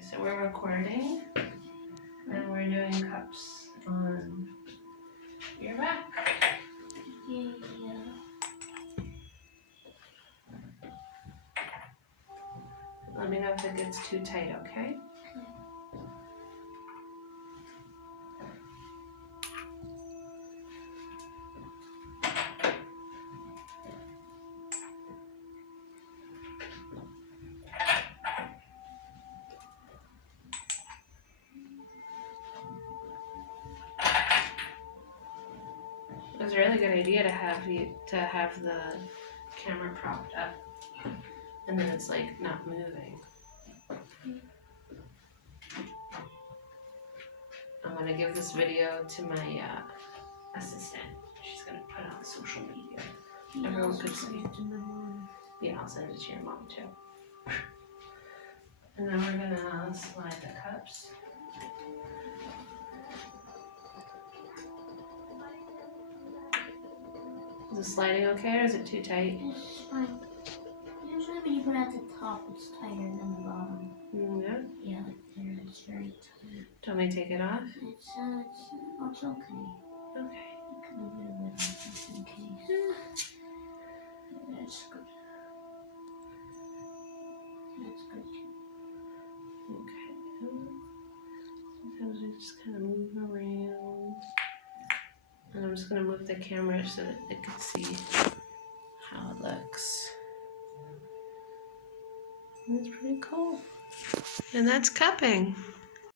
So we're recording and we're doing cups on your back. Yeah. Let me know if it gets too tight, okay? It was a really good idea to have the camera propped up, and then it's like not moving. I'm gonna give this video to my assistant. She's gonna put it on social media. Everyone could see. Yeah, I'll send it to your mom too. And then we're gonna slide the cups. Is the sliding okay or is it too tight? It's fine. Usually when you put it at the top, it's tighter than the bottom. Yeah? Yeah, like there, it's very tight. Do you want me to take it off? It's okay. Okay. You can leave it with me just in case. That's good. That's good. Okay. Sometimes we just kind of move around. And I'm just going to move the camera so that they can see how it looks. And it's pretty cool. And that's cupping.